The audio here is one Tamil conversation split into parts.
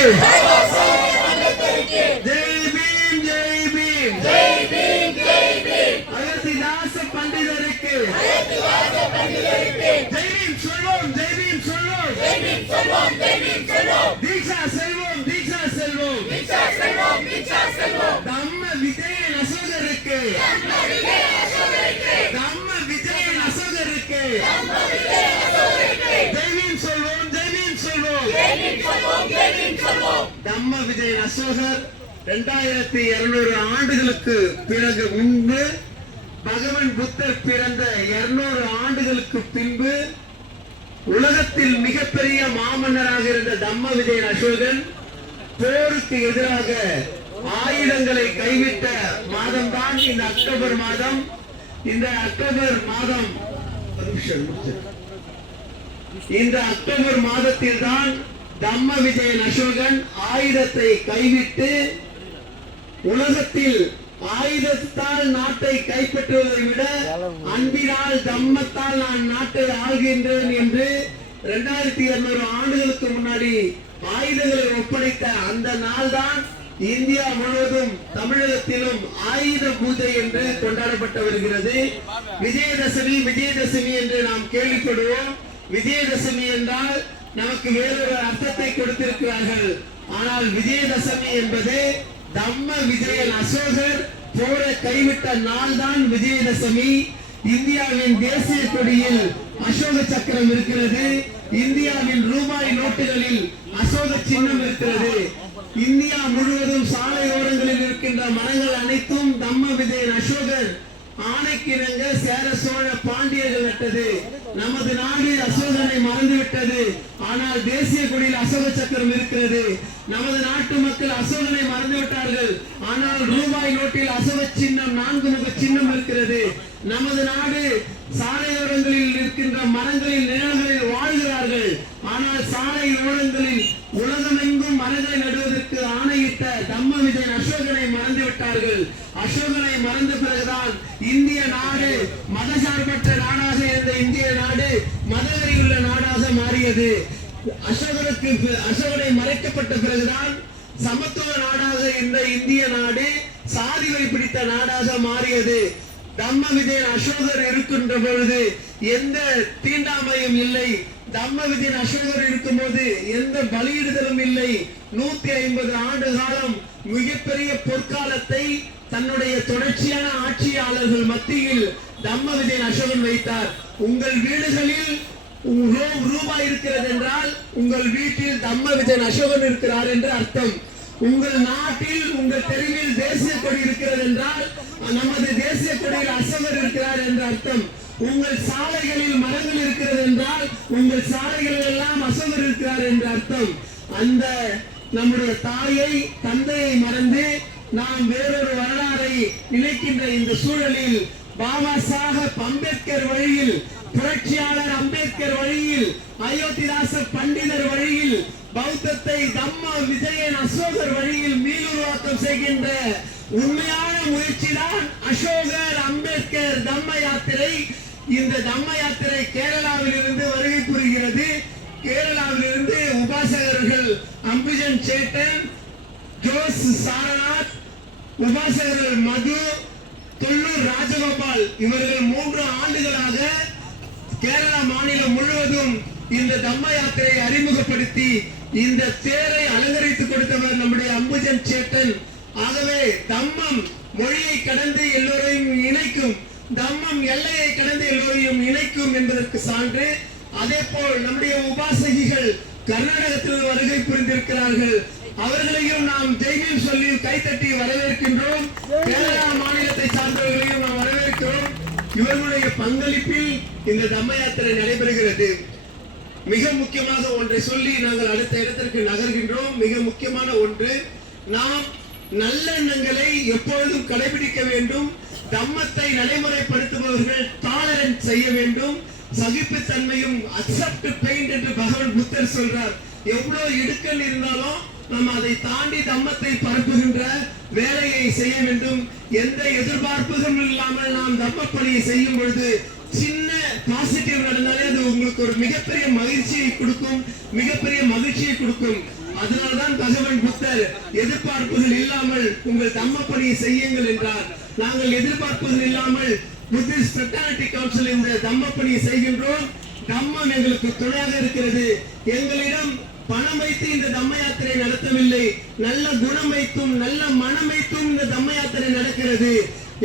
ஜெய் பீம் ஜெய் பீம் அயோத்திதாச பண்டிதருக்கு ஜெய் பீம் சொல்வோம் ஜெய் பீம் சொல்வோம் தீட்சா செல்வோம் தீட்சா செல்வோம் தம்ம விஜயன் அசோகருக்கு தம்ம விஜயன் அசோகருக்கு ஜெய் பீம் சொல்வோம் ஜெய் பீம் சொல்வோம் தம்ம விஜயன் அசோகர் 2200 ஆண்டுகளுக்கு பிறகு முன்பு பகவான் புத்தர் பிறந்த 200 ஆண்டுகளுக்கு பின்பு உலகத்தில் மிகப்பெரிய மாமன்னராக இருந்த தம்ம விஜயன் அசோகன் போருக்கு எதிராக ஆயுதங்களை கைவிட்ட மாதம் தான் இந்த அக்டோபர் மாதம். இந்த அக்டோபர் மாதத்தில் தான் தம்ம விஜயன் அசோகன் ஆயுதத்தை கைவிட்டு உலகத்தில் ஆயுதத்தால் நாட்டை கைப்பற்றுவதை விட அன்பினால் தம்மத்தால் நான் நாட்டை ஆள்கின்றேன் என்று 2200 ஆண்டுகளுக்கு முன்னாடி ஆயுதங்களை ஒப்படைத்த அந்த நாள் தான் இந்தியா முழுவதும் தமிழகத்திலும் ஆயுத பூஜை என்று கொண்டாடப்பட்டு வருகிறது. விஜயதசமி என்று நாம் கேள்விப்படுவோம். விஜயதசமி என்றால் நமக்கு வேறொரு அர்த்தத்தை கொடுத்திருக்கிறார்கள். ஆனால் விஜயதசமி என்பது தம்ம விஜயன் அசோகர் போரை கைவிட்ட நாள் தான் விஜயதசமி. இந்தியாவின் தேசிய கொடியில் அசோக சக்கரம் இருக்கிறது. இந்தியாவின் ரூபாய் நோட்டுகளில் அசோக சின்னம் இருக்கிறது. இந்தியா முழுவதும் சாலையோரங்களில் இருக்கின்ற மரங்கள் அனைத்தும் தம்ம விஜயன் அசோகர் ஆணைக்கிணங்க சேர சோழ பாண்டியர்கள் நட்டது. நமது நாடு அசோகனை மறந்துவிட்டது. ஆனால் தேசிய கொடியில் அசோக சக்கரம் இருக்கிறது. நமது நாட்டு மக்கள் அசோகனை மறந்துவிட்டார்கள். ஆனால் ரூபாய் நோட்டில் அசோக சின்னம் 4 முக சின்னம் இருக்கிறது. நமது நாடு சாலையோரங்களில் இருக்கின்ற மரங்களில் நிழல்களில் வாழ்கிறார்கள். ஆனால் சாலை ஓரங்களில் உலகமெங்கும் மரங்களை நடுவதற்கு ஆணையிட்ட தம்ம விஜயன் அசோகனை மறந்துவிட்டார்கள். அசோகனை மறந்த பிறகுதான் இந்திய நாடு மதசார்பற்ற நாடாக இருந்த இந்திய நாடு மதவெறியுள்ள நாடாக மாறியது. அசோகனை மறைக்கப்பட்ட பிறகுதான் சமத்துவ நாடாக இருந்த இந்திய நாடு சாதி வரி பிடித்த நாடாக மாறியது. தம்ம விஜயன் அசோகர் இருக்கின்ற பொழுது எந்த தீண்டாமையும் இல்லை. தம்ம விஜயன் அசோகர் இருக்கும் போது எந்த பலியிடுதலும் இல்லை. 150 ஆண்டு காலம் மிகப்பெரிய பொற்காலத்தை தன்னுடைய தொடர்ச்சியான ஆட்சியாளர்கள் மத்தியில் தம்ம விஜயன் அசோகன் வைத்தார். உங்கள் வீடுகளில் ரூபாய் இருக்கிறது என்றால் உங்கள் வீட்டில் தம்ம விஜயன் அசோகன் இருக்கிறார் என்று அர்த்தம். உங்கள் நாட்டில் உங்கள் தெருவில் தேசிய கொடி இருக்கிறது என்றால் நமது தேசிய கொடியில் அசோகர் இருக்கிறார் என்று அர்த்தம். உங்கள் சாலைகளில் மரங்கள் இருக்கிறது என்றால் உங்கள் சாலைகளில் எல்லாம் அசோகர் இருக்கிறார் என்று அர்த்தம். அந்த நம்முடைய தாயை தந்தையை மறந்து நாம் வேறொரு வரலாறை நினைக்கின்ற இந்த சூழலில் பாபா சாஹேப் அம்பேத்கர் வழியில், புரட்சியாளர் அம்பேத்கர் வழியில், அயோத்திதாச பண்டிதர் வழியில், பௌத்தத்தை தம்ம விஜயன் அசோகர் வழியில் மீளுருவாக்கம் செய்கின்ற உண்மையான முயற்சி தான் அசோகர் அம்பேத்கர் தம்ம யாத்திரை. இந்த தம்ம யாத்திரை கேரளாவில் இருந்து வருகை புரிகிறது. கேரளாவில் இருந்து உபாசகர்கள் அம்புஜன் சேட்டன், ஜோஸ் சாரநாத், உபாசகர்கள் மது, தொல்லூர் ராஜகோபால் இவர்கள் 3 ஆண்டுகளாக கேரளா மாநிலம் முழுவதும் இந்த தம்ம யாத்திரையை அறிமுகப்படுத்தி இந்த தேரை அலங்கரித்துக் கொடுத்தவர் நம்முடைய அம்புஜன் சேட்டன். ஆகவே தம்மம் மொழியை கடந்து எல்லோரையும் இணைக்கும், தம்மம் எல்லையை கடந்து எல்லோரையும் இணைக்கும் என்பதற்கு சான்று. அதே போல் நம்முடைய உபாசகிகள் கர்நாடகத்தில் வருகை புரிந்திருக்கிறார்கள். அவர்களையும் நாம் ஜெய்பீம் சொல்லி கைத்தட்டி வரவேற்கின்றோம். கேரளா மாநிலத்தை சார்ந்தவர்களையும் நாம் வரவேற்கிறோம். இவர்களுடைய பங்களிப்பில் இந்த தம்ம யாத்திரை நடைபெறுகிறது. மிக முக்கியமாக ஒன்றை சொல்லி நாங்கள் அடுத்த இடத்திற்கு நகர்கின்றோம். மிக முக்கியமான ஒன்று, நாம் நல்லெண்ணங்களை எப்பொழுதும் கடைபிடிக்க வேண்டும். தம்மத்தை நடைமுறைப்படுத்துபவர்கள் டாலரன்ஸ் செய்ய வேண்டும். சகிப்புத்தன்மையும் அக்செப்ட் பெயின் என்று பகவான் புத்தர் சொல்றார். எவ்வளவு இடுக்கல் இருந்தாலும் நாம் அதை தாண்டி தம்மத்தை பரப்புகின்ற வேலையை செய்ய வேண்டும். எந்த எதிர்பார்ப்புகளும் இல்லாமல் நாம் தம்ம பணியை செய்யும் பொழுது சின்ன பாசிட்டிவ் நடந்தாலே அது உங்களுக்கு ஒரு மிகப்பெரிய மகிழ்ச்சியை கொடுக்கும், மிகப்பெரிய மகிழ்ச்சியை கொடுக்கும். அதனால்தான் பகவான் புத்தர் எதிர்பார்ப்புகள் இல்லாமல் உங்கள் தம்ம பணியை செய்யுங்கள் என்றார். நாங்கள் எதிர்பார்ப்புகள் இல்லாமல் புத்திஸ்ட் ஃப்ரெட்டர்னிட்டி கவுன்சில் இந்த தம்ம பணியை செய்கின்றோம். தம்மம் எங்களுக்கு துணையாக இருக்கிறது. எங்களிடம் பணம் வைத்து இந்த தம்ம யாத்திரை நடத்தவில்லை, நல்ல குணம் வைத்தும் நல்ல மனம் வைத்தும் இந்த தம்ம யாத்திரை நடக்கிறது.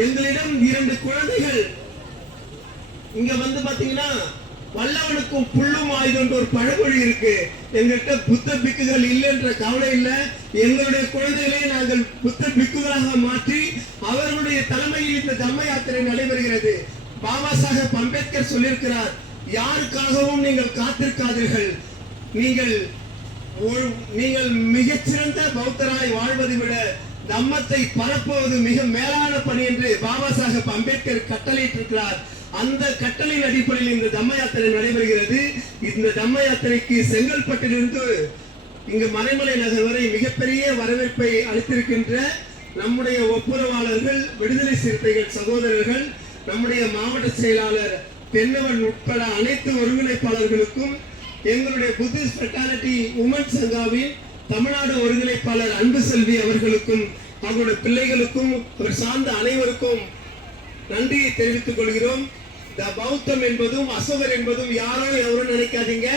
எங்களிடம் 2 குழந்தைகள். இங்க வந்து பாத்தீங்கன்னா வல்லவனுக்கும் புல்லும் ஆயுதம் ஒரு பழமொழி இருக்கு. எங்கள்கிட்ட புத்த பிக்குகள் இல்லைன்ற கவலை இல்ல. எங்களுடைய குழந்தைகளை நாங்கள் புத்த பிக்குகளாக மாற்றி அவர்களுடைய தலைமையில் இந்த தம்ம யாத்திரை நடைபெறுகிறது. பாபா சாஹேப் அம்பேத்கர் சொல்லியிருக்கிறார், யாருக்காகவும் நீங்கள் காத்திருக்காதீர்கள். நீங்கள் மிகச்சிறந்த பௌத்தராய் வாழ்வதை விட தம்மத்தை பரப்புவது மிக மேலான பணி என்று பாபா சாஹேப் அம்பேத்கர் கட்டளையிட்டிருக்கிறார். அந்த கட்டளையின் அடிப்படையில் இந்த தம்ம யாத்திரை நடைபெறுகிறது. இந்த தம்ம யாத்திரைக்கு செங்கல்பட்டிலிருந்து இங்கு மறைமலை நகர் வரை மிகப்பெரிய வரவேற்பை அளித்திருக்கின்ற நம்முடைய ஒப்புரவாளர்கள், விடுதலை சிறுத்தைகள் சகோதரர்கள், நம்முடைய மாவட்ட செயலாளர் தென்னவன் உட்பட அனைத்து ஒருங்கிணைப்பாளர்களுக்கும், எங்களுடைய புத்திஸ்ட் ஃப்ரெட்டர்னிட்டி உமன் சங்காவின் தமிழ்நாடு ஒருங்கிணைப்பாளர் அன்பு செல்வி அவர்களுக்கும் அவர்களுடைய பிள்ளைகளுக்கும் அவர் சார்ந்த அனைவருக்கும் நன்றியை தெரிவித்துக் கொள்கிறோம். பௌத்தம் என்பதும் அசோகர் என்பதும் யாரோ எவரும் நினைக்காதீங்க.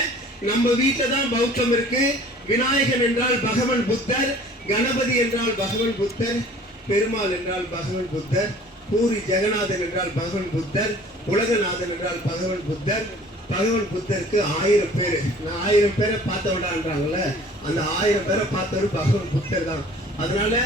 நம்ம வீட்டில தான் பௌத்தம் இருக்கு. விநாயகன் என்றால் பகவான் புத்தர், கணபதி என்றால் பகவான் புத்தர், பெருமாள் என்றால் பகவான் புத்தர், பூரி ஜெகநாதன் என்றால் பகவான் புத்தர், உலகநாதன் என்றால் பகவான் புத்தர். பகவான் புத்தருக்கு 1000 பேர். நான் 1000 பேரை பார்த்த விடான்றாங்கல்ல, அந்த 1000 பேரை பார்த்தவர் பகவான் புத்தர் தான். அதனால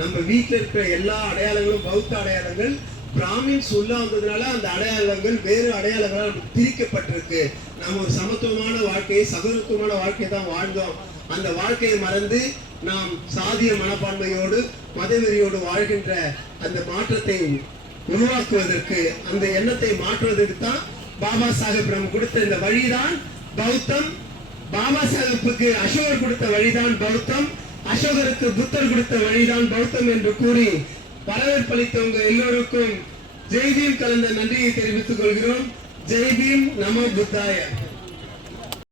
நம்ம வீட்டில் இருக்கிற எல்லா அடையாளங்களும் பௌத்த அடையாளங்கள். பிராமின்ஸ் உள்ள வந்ததுனால அந்த அடையாளங்கள் வேறு அடையாளங்களால் பிரிக்கப்பட்டிருக்கு. நாம் ஒரு சமத்துவமான வாழ்க்கையை, சகோதரத்துவமான வாழ்க்கையை தான் வாழ்ந்தோம். அந்த வாழ்க்கையை மறந்து நாம் சாதிய மனப்பான்மையோடு மதவெறியோடு வாழ்கின்ற அந்த மாற்றத்தை உருவாக்குவதற்கு, அந்த எண்ணத்தை மாற்றுவதற்கு தான் பாபா சாஹேப் நமக்கு கொடுத்த இந்த வழிதான் பௌத்தம். பாபா சாஹேப்புக்கு அசோகர் கொடுத்த வழிதான் பௌத்தம், அசோகருக்கு புத்தர் கொடுத்த வழிதான் பௌத்தம் என்று கூறி வரவேற்பளித்தவங்க எல்லோருக்கும் ஜெய் பீம் கலந்த நன்றியை தெரிவித்துக் கொள்கிறோம். ஜெய் பீம், நமோ புத்தாய.